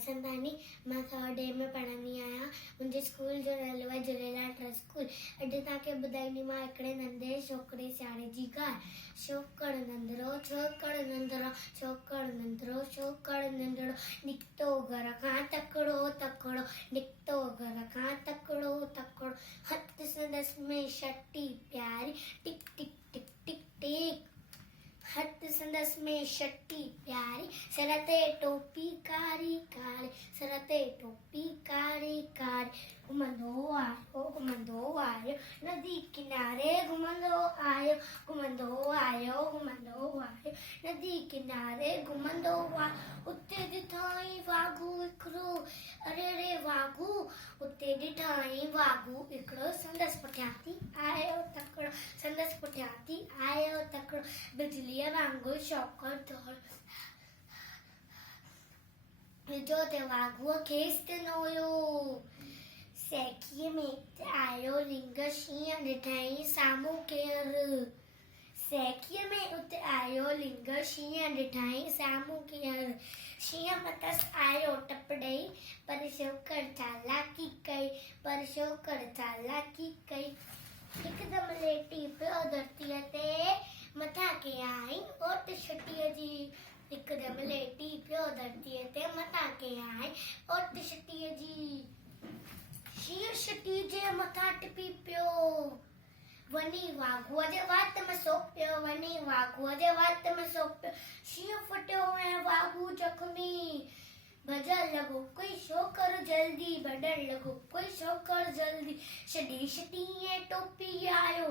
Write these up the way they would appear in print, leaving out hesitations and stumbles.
वासंदानी। मां 3rd A में पढ़ंदी आहियां। मुंहिंजे स्कूल जो नालो आहे झूलेलाल ट्रस्ट स्कूल। अॼु तव्हांखे ॿुधाईंदी मां हिकिड़े नंढे छोकिरे सियाणे जी ॻाल्हि। छोकिरो नंढड़ो, छोकिरो नंढड़ो, छोकिरो नंढड़ो, छोकिरो नंढड़ो, निकितो घर खां तकिड़ो तकिड़ो, निकितो घर खां तकिड़ो तकिड़ो, हथ संदसि में छटी प्यारी, टिक टिक टिक टिक टिक, हथ संदसि में छटी प्यारी, सर ते टोपी कारी कारी, सर ते टोपी कारी कारी, घुमंदो आयो नदी किनारे, घुमंदो आयो नदी किनारे, घुमंदो आयो। उते ॾिठई वाघू हिकिड़ो, अरे रे वाघू, उते ॾिठई वाघू हिकिड़ो, संदसि पुठियां थी आयो तकिड़ो, संदसि पुठियां थी आयो तकिड़ो, बिजलीअ वांगुरु शौक़ु दौड़ जो ते वाघूअ खेसि ॾिनो हुयो। सैकीअ में आयो लिंग, शींहं ॾिठई साम्हूं केरु, सैकीअ में उते आयो लिंग, शींहं ॾिठई साम्हूं केरु, शींहं मथसि आयो टप ॾेई, पर छोकिर चालाकी कई, पर छोकिर चालाकी कई, हिकदमि लेटी पियो धरतीअ ते, मथां कयई ओट छटीअ जी, हिकदमि लेटी पियो धरतीअ ते, मथां कयई ओट छटीअ जी, शींहं छटी जे मथां टिपी पियो, वञी वाघूअ जे वात में सोपियो, वञी वाघूअ जे वात में सोपियो, शींहं फटियो ऐं वाघू जख्मी, भॼण लॻो कोई छोकिरो जल्दी, भॼण लॻो कोई छोकिरो जल्दी, छॾी ऐं टोपी आयो,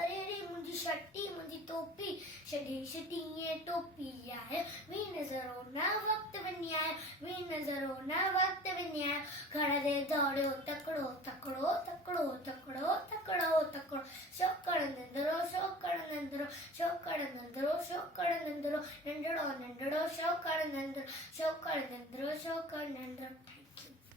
अरे रे मुंहिंजी छटी मुंहिंजी टोपी, छॾी ऐं टोपी आयो, वी नज़रो न वक़्तु वञी आयो, वी नज़रो न वक़्तु वञी आयो, घर ॾे दौड़ियो तकिड़ो तकिड़ो तकिड़ो तकिड़ो तकिड़ो तकिड़ो, छोकिरो नंढड़ो, छोकिरो नंढड़ो, छोकिरो नंढड़ो, छोकिरो नंढड़ो, नंढड़ो नंढड़ो, छोकिरो नंढड़ो, छोकिरो नंढड़ो, छोकिरो नंढड़ो।